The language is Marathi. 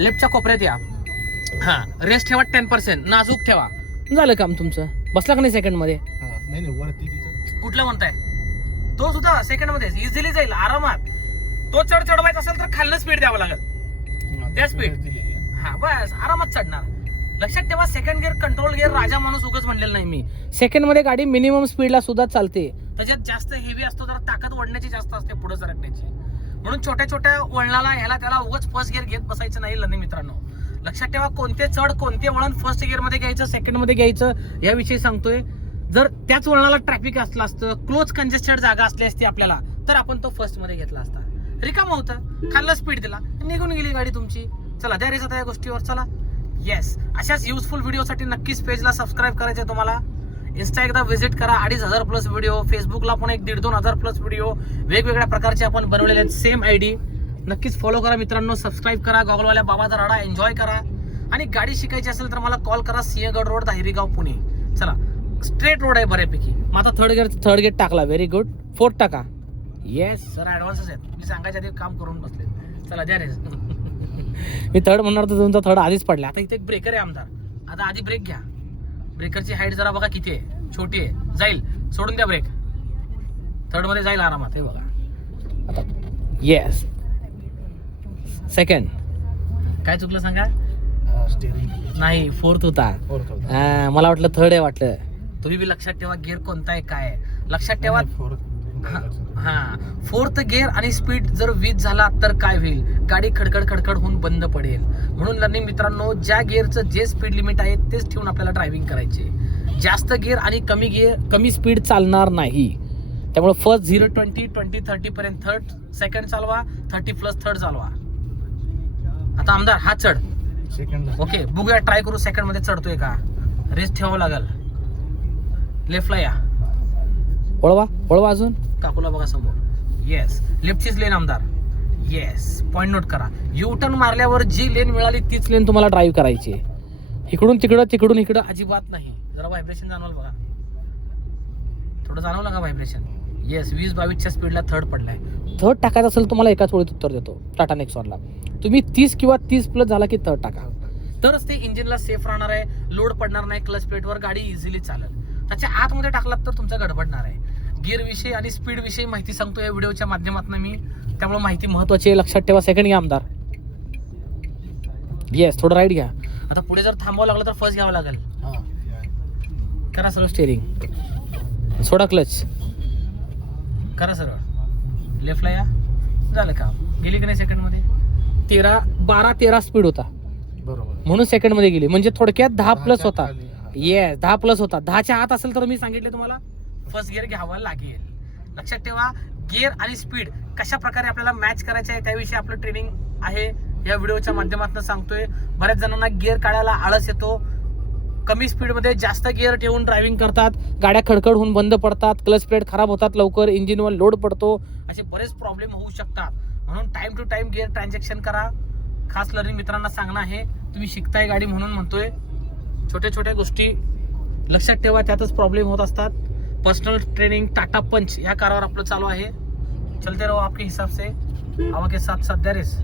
लेफ्टच्या कोपऱ्यात या. हा, रेस्ट ठेवा 10%, नाजूक ठेवा. झालं काम तुमचं. बसला का नाही सेकंड मध्ये? नाही वरती तिथं कुठलं म्हणताय? तो सुद्धा सेकंड मध्ये इझिली जाईल आरामात. तो चढवायचा असेल तर खालनं स्पीड द्यावं लागेल. त्या स्पीड हा बस आरामात चढणार. लक्षात ठेवा, सेकंड गिअर कंट्रोल गिअर राजा माणूस उगाच म्हणलेलं नाही मी. सेकंड मध्ये गाडी मिनिमम स्पीडला सुद्धा चालते. त्याच्यात जास्त हेवी असतो, तर ताकद ओढण्याची जास्त असते, पुढे सरकण्याची. म्हणून छोट्या छोट्या वळणाला ह्याला त्याला उगाच फर्स्ट गिअर घेत बसायचं नाही लर्निंग मित्रांनो. लक्षात ठेवा, कोणते चढ कोणते वळण फर्स्ट गिअर मध्ये घ्यायचं, सेकंड मध्ये घ्यायचं याविषयी सांगतोय. जर त्याच वळणाला ट्रॅफिक असलं असतं, क्लोज कंजेस्टेड जागा असली असती आपल्याला, तर आपण तो फर्स्ट मध्ये घेतला असता. रिकाम होतं, खाल्ला स्पीड दिला, निघून गेली गाडी तुमची. चला द्या रेस आता या गोष्टीवर. चला येस, अशाच युजफुल व्हिडिओसाठी नक्कीच पेजला सबस्क्राईब करायचे तुम्हाला. इन्स्टा एकदा व्हिजिट करा. 2500+ व्हिडिओ, फेसबुकला पण 1,500-2,000+ व्हिडिओ वेगवेगळ्या प्रकारचे आपण बनवलेले आहेत. Same ID. नक्कीच फॉलो करा मित्रांनो, सबस्क्राईब करा. गॉगलवाल्या बाबाचा राडा एन्जॉय करा. आणि गाडी शिकायची असेल तर मला कॉल करा. सिंहगड रोड, धायरीगाव, पुणे. चला, स्ट्रेट रोड आहे बऱ्यापैकी. मग आता थर्ड गेट टाकला. Very good. फोर्थ टाका. येस सर, ऍडव्हान्सच आहेत. मी सांगायच्या आधी काम करून बसले. चला द्या रेस. मी थर्ड म्हणणार तर तुमचा थर्ड आधीच पडला. आता इथे एक ब्रेकर आहे आमदार. आता आधी ब्रेक घ्या. ब्रेकरची हाईट जरा बघा किती आहे, छोटी आहे. जाईल, सोडून द्या ब्रेक. थर्ड मध्ये जाईल आरामात. हे बघा आता. Yes, second. काय चुकलं सांगा? नाही, फोर्थ होता. मला वाटलं थर्ड आहे वाटलं. तुम्ही बी लक्षात ठेवा, गिअर कोणता आहे काय आहे लक्षात ठेवा. हा, फोर्थ गिअर आणि स्पीड जर 20 झाला तर काय होईल? गाडी खडखड होऊन बंद पडेल. म्हणून लर्निंग मित्रांनो, ज्या गिअरचं जे स्पीड लिमिट आहे तेच ठेवून आपल्याला ड्रायव्हिंग करायचे. जास्त गिअर आणि कमी स्पीड चालणार नाही. त्यामुळे फर्स्ट 0, 20, 20, 30 पर्यंत थर्ड, सेकंड चालवा, 30+ थर्ड चालवा. आता आमदार हा चढ. ओके, बघूया, ट्राय करू सेकंड मध्ये चढतोय का. रेस्ट ठेवावं लागेल. लेफ्टला या. वळवा अजून. काकूला बघा समोर. येस, लेफ्टचीच लेन आमदार. येस, पॉईंट नोट करा. यू टर्न मारल्यावर जी लेन मिळाली तीच लेन तुम्हाला ड्राईव्ह करायची. इकडून इकडं अजिबात नाही. जरा व्हायब्रेशन जाणवलं बघा, थोडं जाणवलं का व्हायब्रेशन? येस, 20-22च्या स्पीडला थर्ड पडलाय. थर्ड टाकायचं असेल तुम्हाला एकाच वेळेत उत्तर देतो. टाटा नेक्सॉनला तुम्ही 30 किंवा 30+ झाला की थर्ड टाका. तरच ते इंजिनला सेफ राहणार आहे, लोड पडणार नाही, क्लच प्लेटवर गाडी इझिली चालेल. त्याच्या आतमध्ये टाकलात तर तुमचा गडबडणार आहे. गिअर विषयी आणि स्पीड विषयी माहिती सांगतो या व्हिडिओच्या माध्यमातून मी, त्यामुळे माहिती महत्वाची आहे. लक्षात ठेवा. सेकंड घ्या आमदार. येस, थोडं राईट घ्या. आता पुढे जर थांबावं लागलं तर फर्स्ट घ्यावं लागेल. करा सरळ स्टेअरिंग, सोडा क्लच, करा सरळ. लेफ्टला या. झालं का? गेली की नाही सेकंड मध्ये? 12-13 स्पीड होता बरोबर, म्हणून सेकंड मध्ये गेली. म्हणजे थोडक्यात 10+ होता. येस, 10+ होता. 10च्या आत असेल तर मी सांगितले तुम्हाला फर्स्ट गिअर घ्यावा लागेल. लक्षात ठेवा, गिअर आणि स्पीड कशा प्रकारे आपल्याला मॅच करायचे आहे त्याविषयी आपलं ट्रेनिंग आहे. या व्हिडिओच्या माध्यमातून सांगतोय. बऱ्याच जणांना गिअर काढायला आळस येतो. कमी स्पीडमध्ये जास्त गिअर ठेवून ड्रायव्हिंग करतात, गाड्या खडखड होऊन बंद पडतात, क्लच प्लेट खराब होतात लवकर, इंजिनवर लोड पडतो, असे बरेच प्रॉब्लेम होऊ शकतात. म्हणून time to time gear transaction करा. खास लर्निंग मित्रांना सांगणं आहे. तुम्ही शिकताय गाडी म्हणून म्हणतोय. छोट्या छोट्या गोष्टी लक्षात ठेवा, त्यातच प्रॉब्लेम होत असतात. पर्सनल ट्रेनिंग टाटा पंच या कारवर आपलं चालू आहे. चलते रहो आपके हिसाब से, हवा के साथ साथ द्या रेस.